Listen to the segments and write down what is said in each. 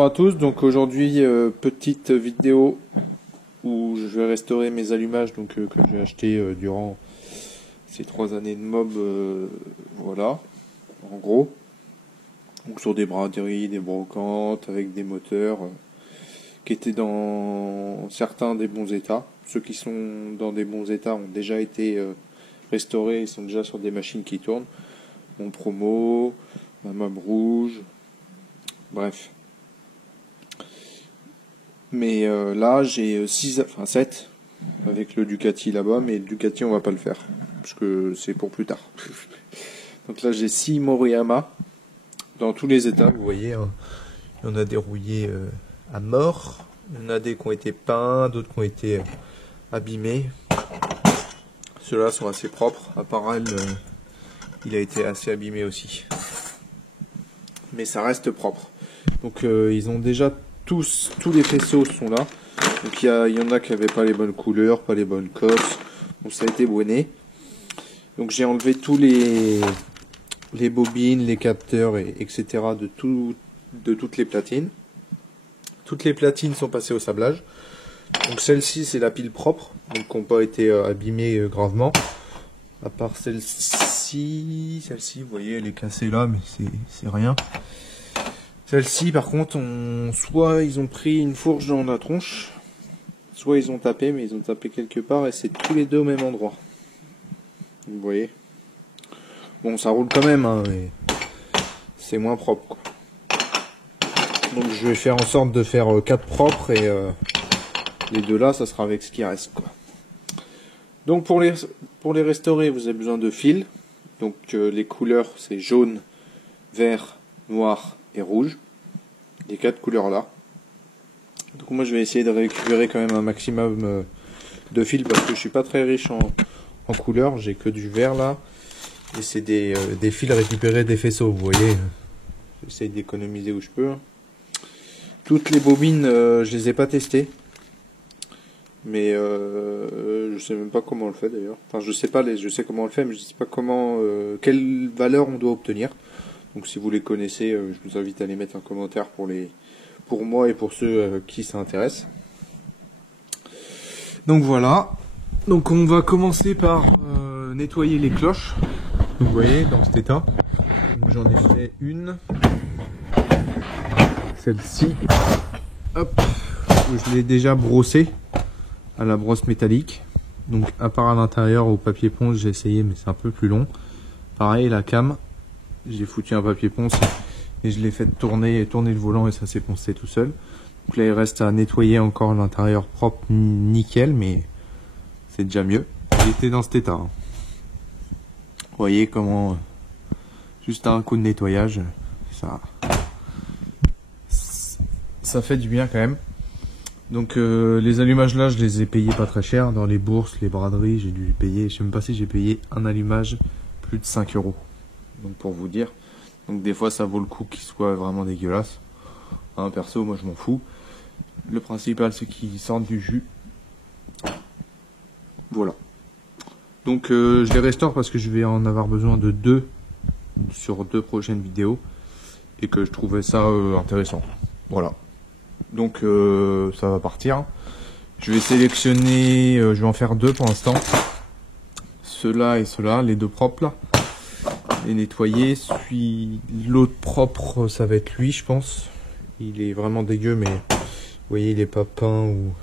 Bonjour à tous, donc aujourd'hui petite vidéo où je vais restaurer mes allumages que j'ai acheté durant ces 3 années de mob, voilà, en gros. Donc sur des braderies, des brocantes, avec des moteurs qui étaient dans certains des bons états. Ceux qui sont dans des bons états ont déjà été restaurés, ils sont déjà sur des machines qui tournent. Mon promo, ma mob rouge, bref. Mais là j'ai 7 avec le Ducati là-bas, mais le Ducati on va pas le faire parce que c'est pour plus tard. Donc là j'ai 6 Moriyama dans tous les états, vous voyez, hein. Il y en a des rouillés à mort, il y en a des qui ont été peints, d'autres qui ont été abîmés. Ceux-là sont assez propres, à part elle, il a été assez abîmé aussi. Mais ça reste propre. Donc ils ont déjà tous les faisceaux sont là. Donc il y en a qui n'avaient pas les bonnes couleurs, pas les bonnes cosses. Donc ça a été boiné. Donc j'ai enlevé tous les bobines, les capteurs, etc. de toutes les platines. Toutes les platines sont passées au sablage. Donc celle-ci c'est la pile propre, donc qui n'ont pas été abîmées gravement. À part celle-ci, vous voyez elle est cassée là, mais c'est rien. Celle-ci par contre, soit ils ont pris une fourche dans la tronche, soit ils ont tapé, mais ils ont tapé quelque part et c'est tous les deux au même endroit. Vous voyez. Bon, ça roule quand même, hein, mais c'est moins propre, quoi. Donc je vais faire en sorte de faire 4 propres et les deux là, ça sera avec ce qui reste, quoi. Donc pour les restaurer, vous avez besoin de fils. Donc les couleurs, c'est jaune, vert, noir et rouge. Les 4 couleurs là. Donc moi je vais essayer de récupérer quand même un maximum de fils parce que je suis pas très riche en couleurs. J'ai que du vert là. Et c'est des fils récupérés des faisceaux, vous voyez. J'essaie d'économiser où je peux. Toutes les bobines, je les ai pas testées. Mais je sais même pas comment on le fait d'ailleurs. Enfin je sais comment on le fait, mais je sais pas quelle valeur on doit obtenir. Donc si vous les connaissez, je vous invite à les mettre en commentaire pour moi et pour ceux qui s'intéressent. Donc voilà. Donc on va commencer par nettoyer les cloches. Donc, vous voyez dans cet état. J'en ai fait une. Celle-ci. Hop. Je l'ai déjà brossée à la brosse métallique. Donc à part à l'intérieur au papier ponce j'ai essayé mais c'est un peu plus long. Pareil la cam. J'ai foutu un papier ponce et je l'ai fait tourner le volant et ça s'est poncé tout seul. Donc là il reste à nettoyer encore l'intérieur propre nickel, mais c'est déjà mieux. Il était dans cet état, hein. Vous voyez comment juste un coup de nettoyage ça fait du bien quand même. Donc les allumages là je les ai payés pas très cher dans les bourses, les braderies. J'ai dû payer, je sais même pas si j'ai payé un allumage plus de 5 €. Donc pour vous dire, donc des fois ça vaut le coup qu'il soit vraiment dégueulasse, hein, perso moi je m'en fous, le principal c'est qu'il sorte du jus. Voilà, donc je les restaure parce que je vais en avoir besoin de 2 sur 2 prochaines vidéos et que je trouvais ça intéressant. Voilà, donc ça va partir. Je vais sélectionner, je vais en faire 2 pour l'instant, ceux-là et ceux-là, les 2 propres là. Les nettoyer. L'autre propre, ça va être lui je pense. Il est vraiment dégueu, mais vous voyez il est pas peint ou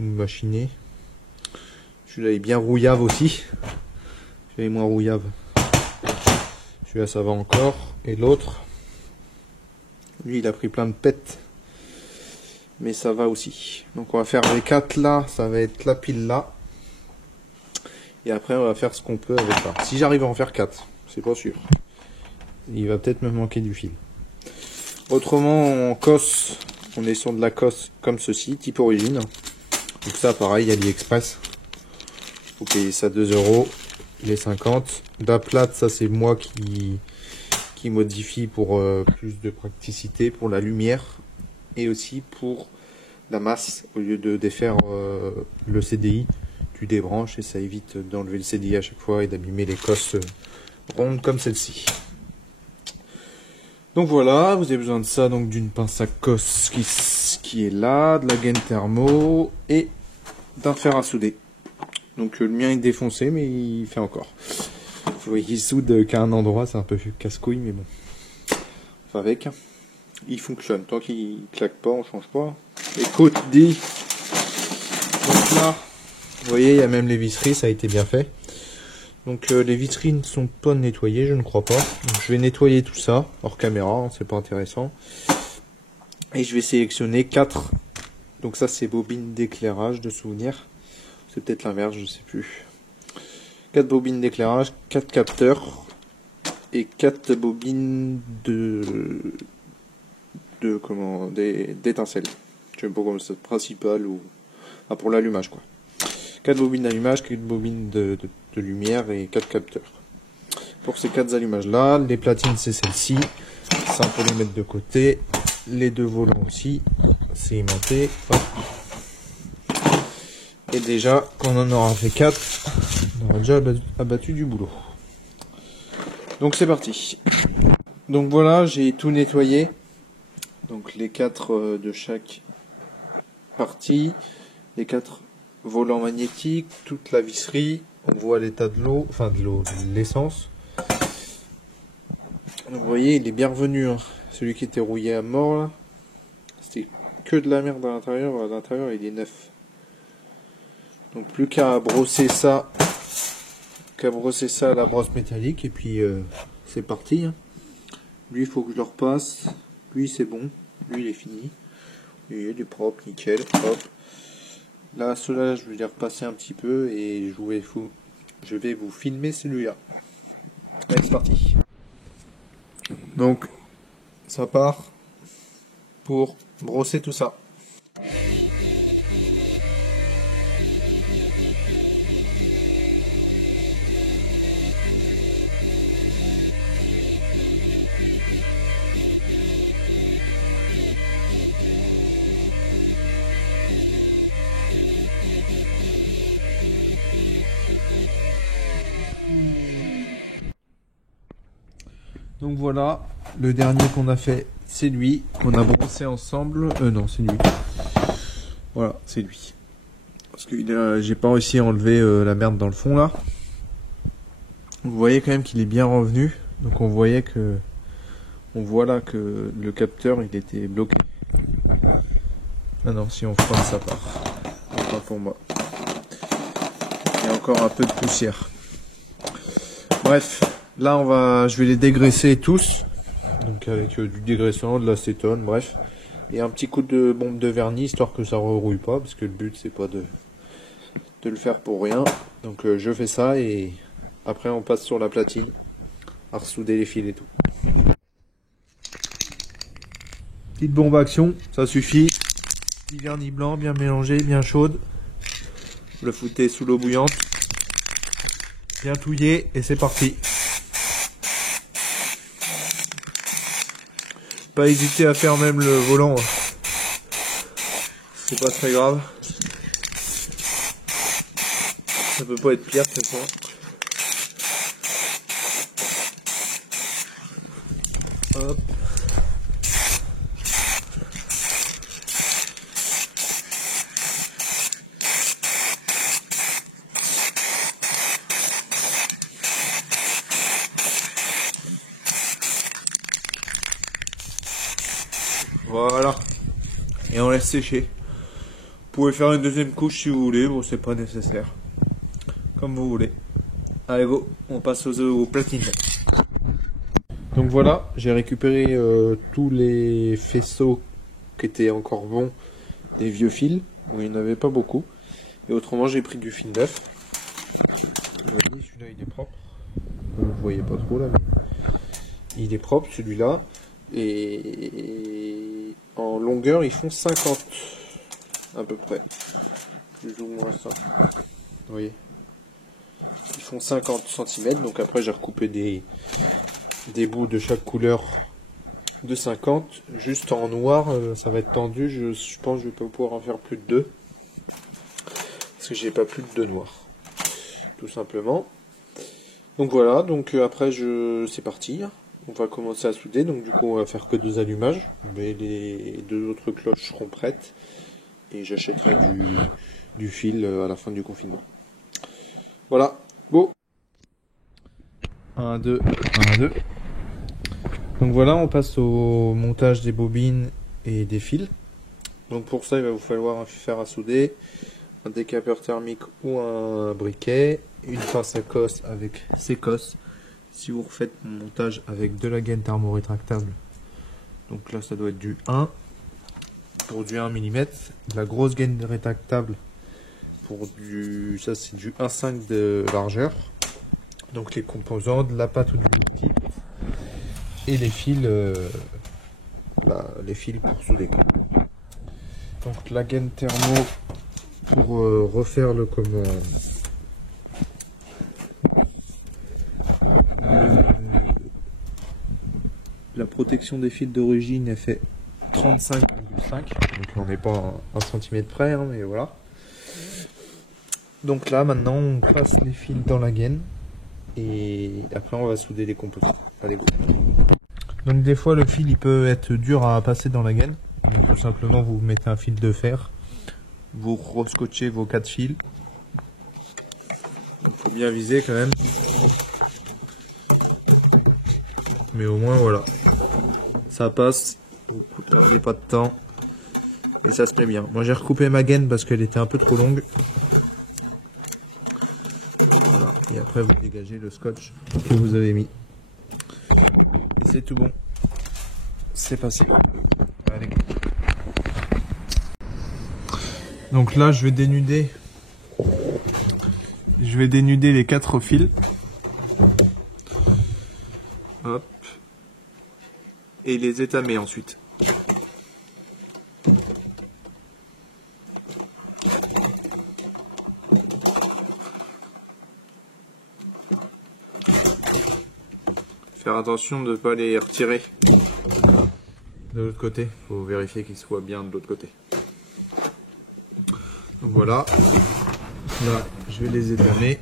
machiné. Celui-là est bien rouillave aussi. Celui-là est moins rouillave. Celui-là ça va encore. Et l'autre, lui il a pris plein de pètes, mais ça va aussi. Donc on va faire les 4 là, ça va être la pile là. Et après on va faire ce qu'on peut avec ça. Si j'arrive à en faire 4. C'est pas sûr. Il va peut-être me manquer du fil. Autrement, en cosse, on est sur de la cosse comme ceci, type origine. Donc ça, pareil, AliExpress. Faut payer ça 2 €, les 50. La plate, ça c'est moi qui modifie pour plus de praticité, pour la lumière et aussi pour la masse. Au lieu de défaire le CDI, tu débranches et ça évite d'enlever le CDI à chaque fois et d'abîmer les cosses ronde comme celle-ci. Donc voilà, vous avez besoin de ça, donc d'une pince à cosse qui est là, de la gaine thermo et d'un fer à souder. Donc le mien est défoncé, mais il fait encore. Vous voyez, il soude qu'à un endroit, c'est un peu casse-couille, mais bon. Enfin avec, il fonctionne. Tant qu'il claque pas, on change pas. Écoute, dit. Donc là, vous voyez, il y a même les visseries, ça a été bien fait. Donc les vitrines ne sont pas nettoyées, je ne crois pas. Donc je vais nettoyer tout ça, hors caméra, hein, c'est pas intéressant. Et je vais sélectionner 4. Donc ça c'est bobines d'éclairage de souvenir. C'est peut-être l'inverse, je sais plus. 4 bobines d'éclairage, 4 capteurs et 4 bobines d'étincelles. Je sais pas comment c'est, principal ou pour l'allumage quoi. 4 bobines d'allumage, 4 bobines de lumière et 4 capteurs. Pour ces 4 allumages là, les platines c'est celle-ci. Ça on peut les mettre de côté. Les 2 volants aussi, c'est aimanté. Hop. Et déjà, quand on en aura fait 4, on aura déjà abattu du boulot. Donc c'est parti. Donc voilà, j'ai tout nettoyé. Donc les 4 de chaque partie, les 4 volants magnétiques, toute la visserie. On voit l'état de l'eau, enfin de l'essence. Donc vous voyez, il est bien revenu. Hein. Celui qui était rouillé à mort là, c'était que de la merde à l'intérieur. À l'intérieur, il est neuf. Donc plus qu'à brosser ça, à la brosse métallique et puis c'est parti. Hein. Lui, il faut que je le repasse. Lui, c'est bon. Lui, il est fini. Lui, il est propre, nickel. Hop. Là, ceux-là, je vais les repasser un petit peu et je vais vous filmer celui-là. Allez, c'est parti. Donc, ça part pour brosser tout ça. Donc voilà, le dernier qu'on a fait, c'est lui, qu'on a brossé ensemble. Non, c'est lui. Voilà, c'est lui. Parce que j'ai pas réussi à enlever la merde dans le fond là. Vous voyez quand même qu'il est bien revenu. Donc on voit là que le capteur il était bloqué. Ah non, si on frotte ça part. Pas pour moi. Il y a encore un peu de poussière. Bref. Là, je vais les dégraisser tous. Donc avec du dégraissant, de l'acétone, bref. Et un petit coup de bombe de vernis, histoire que ça ne rerouille pas. Parce que le but, c'est pas de le faire pour rien. Donc je fais ça et après on passe sur la platine. À ressouder les fils et tout. Petite bombe à action, ça suffit. Petit vernis blanc, bien mélangé, bien chaude. Vous le foutez sous l'eau bouillante. Bien touillé et c'est parti. Pas hésiter à faire même le volant, c'est pas très grave, ça peut pas être pire de toute façon. Hop. Voilà. Et on laisse sécher. Vous pouvez faire une deuxième couche si vous voulez, bon c'est pas nécessaire. Comme vous voulez. Allez go, on passe aux platines. Donc voilà, j'ai récupéré tous les faisceaux qui étaient encore bons des vieux fils. Bon, il n'y en avait pas beaucoup. Et autrement j'ai pris du fil neuf. Celui-là il est propre. Vous voyez pas trop là, mais il est propre celui-là. Et en longueur ils font 50 à peu près, plus ou moins ça, vous voyez, ils font 50 cm. Donc après j'ai recoupé des bouts de chaque couleur de 50, juste en noir ça va être tendu, je pense que je vais pas pouvoir en faire plus de 2 parce que j'ai pas plus de 2 noirs tout simplement. Donc voilà, donc après c'est parti. On va commencer à souder, donc du coup on va faire que 2 allumages, mais les 2 autres cloches seront prêtes et j'achèterai du fil à la fin du confinement. Voilà, go. 1, 2, 1, 2. Donc voilà, on passe au montage des bobines et des fils. Donc pour ça il va vous falloir un fer à souder, un décapeur thermique ou un briquet, une pince à cosse avec ses cosses. Si vous refaites mon montage avec de la gaine thermorétractable, donc là ça doit être du 1 pour du 1 mm, de la grosse gaine rétractable pour du, ça c'est du 1,5 de largeur, donc les composants, de la pâte ou du liquide et les fils, les fils pour souder. Donc la gaine thermo pour refaire le comment. La protection des fils d'origine est fait 35,5, donc on n'est pas à 1 cm près, hein, mais voilà. Donc là maintenant on passe les fils dans la gaine et après on va souder les composants. Allez go. Donc des fois le fil il peut être dur à passer dans la gaine, donc tout simplement vous mettez un fil de fer, vous rescotchez vos 4 fils. Il faut bien viser quand même. Mais au moins voilà, ça passe, vous ne perdez pas de temps et ça se met bien. Moi j'ai recoupé ma gaine parce qu'elle était un peu trop longue. Voilà, et après vous dégagez le scotch que vous avez mis. C'est tout bon, c'est passé. Allez. Donc là je vais dénuder les 4 fils. Hop. Et les étamer ensuite. Faire attention de ne pas les retirer de l'autre côté. Il faut vérifier qu'ils soient bien de l'autre côté. Donc voilà. Là, je vais les étamer.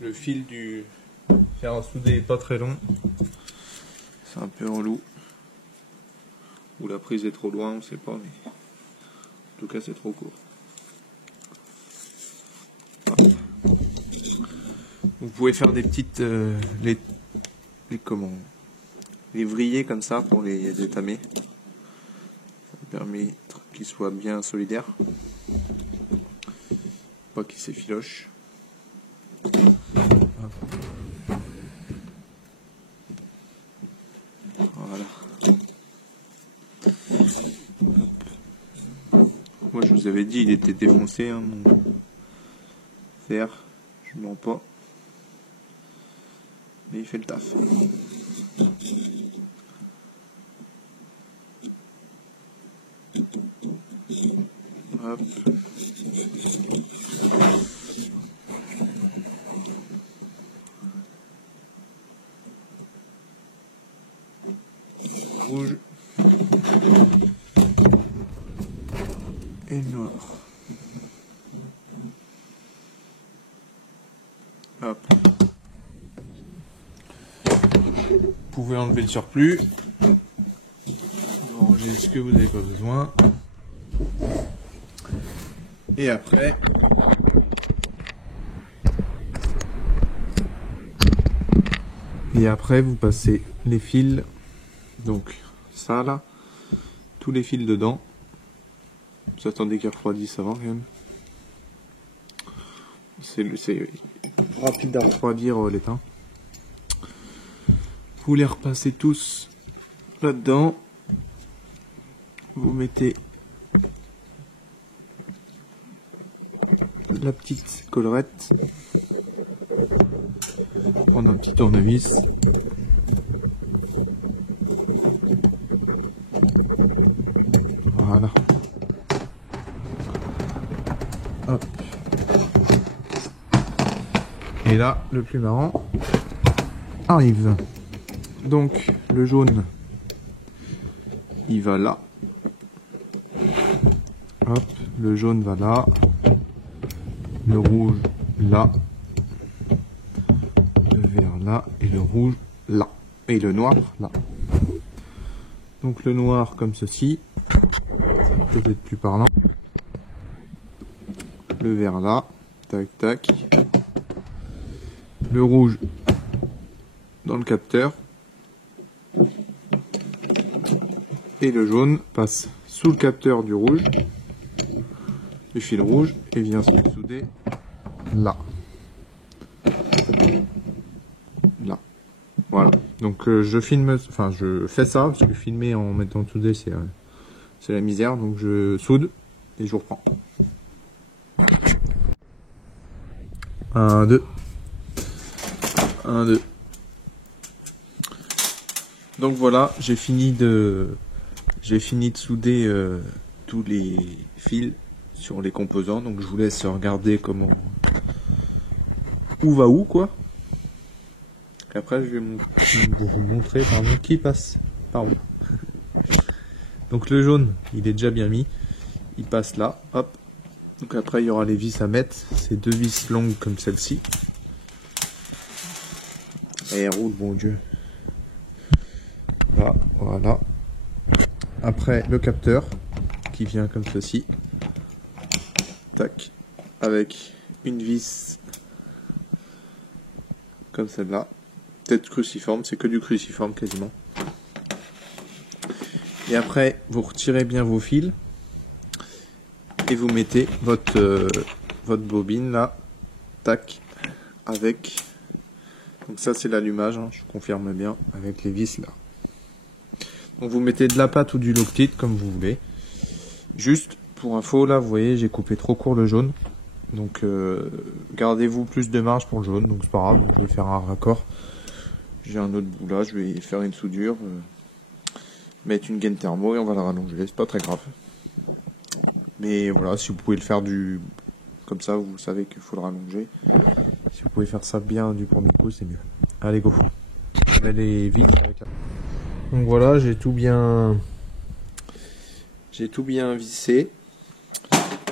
Le fil du fer à souder est pas très long. C'est un peu relou. Ou la prise est trop loin, on sait pas, mais en tout cas c'est trop court. Vous pouvez faire des petites les vriller comme ça pour les étamer. Ça permet qu'ils soient bien solidaires. Pas qu'ils s'effilochent. Voilà. Moi je vous avais dit il était défoncé hein, mon fer, je mens pas. Mais il fait le taf. Hop. Rouge et noir. Hop. Vous pouvez enlever le surplus, ranger ce que vous n'avez pas besoin, et après vous passez les fils, donc ça là, tous les fils dedans. Vous attendez qu'ils refroidissent avant quand même. C'est rapide à refroidir l'étain. Vous les repassez tous là-dedans. Vous mettez la petite collerette. Prendre un petit tournevis. Voilà. Hop. Et là, le plus marrant arrive. Donc, le jaune, il va là. Hop, le jaune va là, le rouge là, le vert là, et le rouge là, et le noir là. Donc le noir comme ceci, peut-être plus parlant. Le vert là, tac tac. Le rouge dans le capteur. Et le jaune passe sous le capteur du rouge, du fil rouge, et vient se souder là. Là. Voilà. Donc je fais ça, parce que filmer en mettant le soudé, c'est la misère. Donc je soude et je vous reprends. 1, 2. 1, 2. Donc voilà, j'ai fini de souder tous les fils sur les composants. Donc je vous laisse regarder comment, où va où quoi. Et après je vais vous montrer qui passe par où. Donc le jaune, il est déjà bien mis. Il passe là, hop. Donc après il y aura les vis à mettre. C'est 2 vis longues comme celle-ci. Et elle roule, bon Dieu. Là, voilà. Après le capteur qui vient comme ceci. Tac. Avec une vis comme celle-là. Peut-être cruciforme, c'est que du cruciforme quasiment. Et après, vous retirez bien vos fils. Et vous mettez votre bobine là. Tac. Avec. Donc ça c'est l'allumage, hein, je confirme bien, avec les vis là. Donc vous mettez de la pâte ou du Loctite comme vous voulez. Juste pour info là, vous voyez j'ai coupé trop court le jaune. Donc gardez-vous plus de marge pour le jaune, donc c'est pas grave, donc je vais faire un raccord. J'ai un autre bout là, je vais faire une soudure, mettre une gaine thermo et on va la rallonger, c'est pas très grave. Mais voilà, si vous pouvez le faire comme ça, vous savez qu'il faut le rallonger. Si vous pouvez faire ça bien du premier coup, c'est mieux. Allez, go. Allez vite avec la... Donc voilà, j'ai tout bien vissé.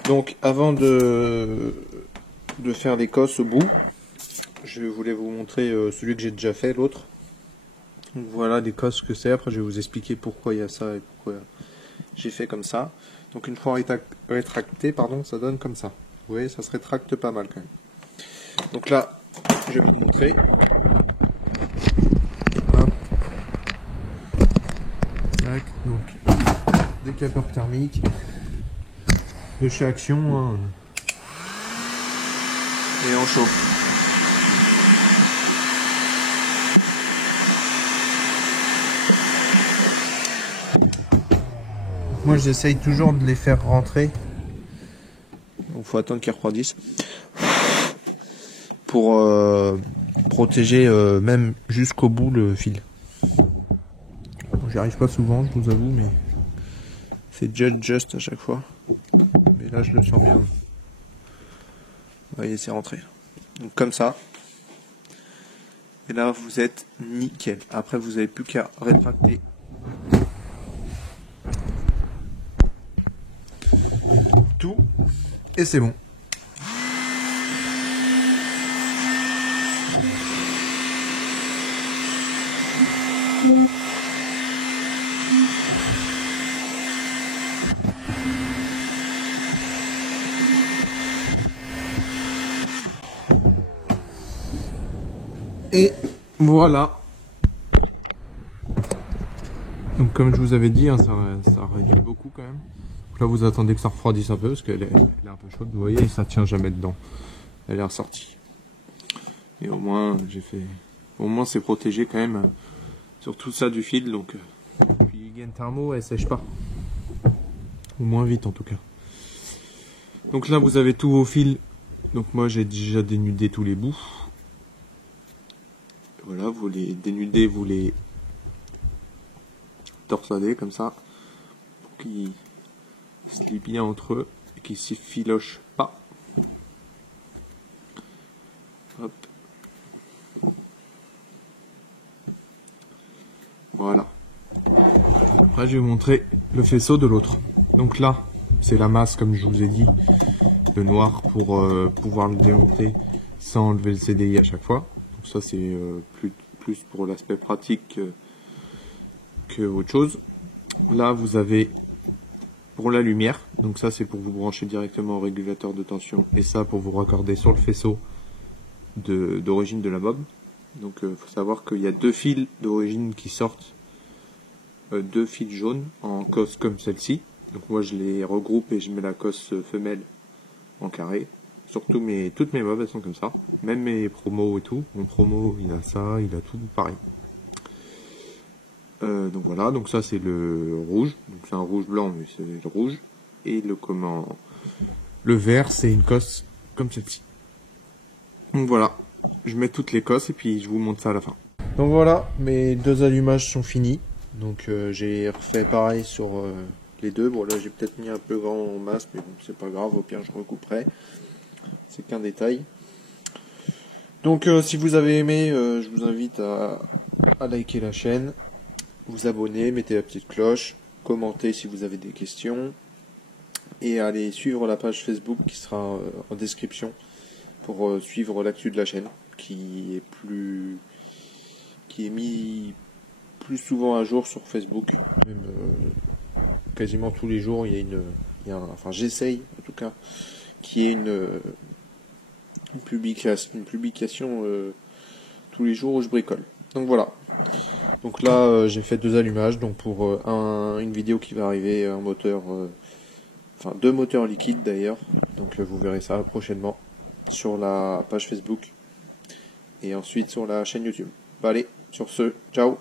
Donc avant de faire les cosses au bout, je voulais vous montrer celui que j'ai déjà fait, l'autre. Donc voilà les cosses que c'est. Après je vais vous expliquer pourquoi il y a ça et pourquoi j'ai fait comme ça. Donc une fois rétracté, pardon, ça donne comme ça. Vous voyez, ça se rétracte pas mal quand même. Donc là, je vais vous montrer. Hop. Tac, donc décapeur thermique de chez Action, hein. Et on chauffe. Moi j'essaye toujours de les faire rentrer. Donc faut attendre qu'ils refroidissent. Pour protéger même jusqu'au bout le fil. Bon, j'y arrive pas souvent, je vous avoue, mais c'est juste à chaque fois. Mais là je le sens bien. Vous voyez, c'est rentré. Donc comme ça. Et là vous êtes nickel. Après vous n'avez plus qu'à rétracter. Tout. Et c'est bon. Et voilà. Donc comme je vous avais dit, hein, ça réduit beaucoup quand même. Donc là vous attendez que ça refroidisse un peu parce qu'elle est un peu chaude. Vous voyez, ça tient jamais dedans. Elle est ressortie. Et au moins c'est protégé quand même sur tout ça du fil. Donc puis gaine thermo, elle sèche pas. Ou moins vite en tout cas. Donc là vous avez tous vos fils. Donc moi j'ai déjà dénudé tous les bouts. Voilà, vous les dénudez, vous les torsadez comme ça pour qu'ils se lient bien entre eux et qu'ils s'effilochent pas. Hop. Voilà. Après je vais vous montrer le faisceau de l'autre. Donc là, c'est la masse, comme je vous ai dit, de noir pour pouvoir le démonter sans enlever le CDI à chaque fois. Donc ça c'est plus pour l'aspect pratique que autre chose. Là vous avez pour la lumière, donc ça c'est pour vous brancher directement au régulateur de tension, et ça pour vous raccorder sur le faisceau d'origine de la bob. Donc faut savoir qu'il y a deux fils d'origine qui sortent, deux fils jaunes en cosse comme celle-ci. Donc moi je les regroupe et je mets la cosse femelle en carré. Surtout toutes mes bobs elles sont comme ça, même mes promos et tout. Mon promo il a ça, il a tout pareil. Donc voilà, donc ça c'est le rouge, donc c'est un rouge blanc mais c'est le rouge, et le vert c'est une cosse comme celle-ci. Donc voilà, je mets toutes les cosses et puis je vous montre ça à la fin. Donc voilà, mes deux allumages sont finis, donc j'ai refait pareil sur les deux. Bon là j'ai peut-être mis un peu grand en masse, mais bon c'est pas grave, au pire je recouperai, c'est qu'un détail. Donc si vous avez aimé, je vous invite à liker la chaîne, vous abonner, mettez la petite cloche, commentez si vous avez des questions, et allez suivre la page Facebook qui sera en description pour suivre l'actu de la chaîne, qui est mis plus souvent à jour sur Facebook. Même, quasiment tous les jours, enfin j'essaye en tout cas, qu'il y ait une publication tous les jours où je bricole. Donc voilà. Donc là j'ai fait deux allumages, donc pour une vidéo qui va arriver, un moteur, enfin deux moteurs liquides d'ailleurs, donc vous verrez ça prochainement sur la page Facebook et ensuite sur la chaîne YouTube. Bah allez, sur ce, ciao.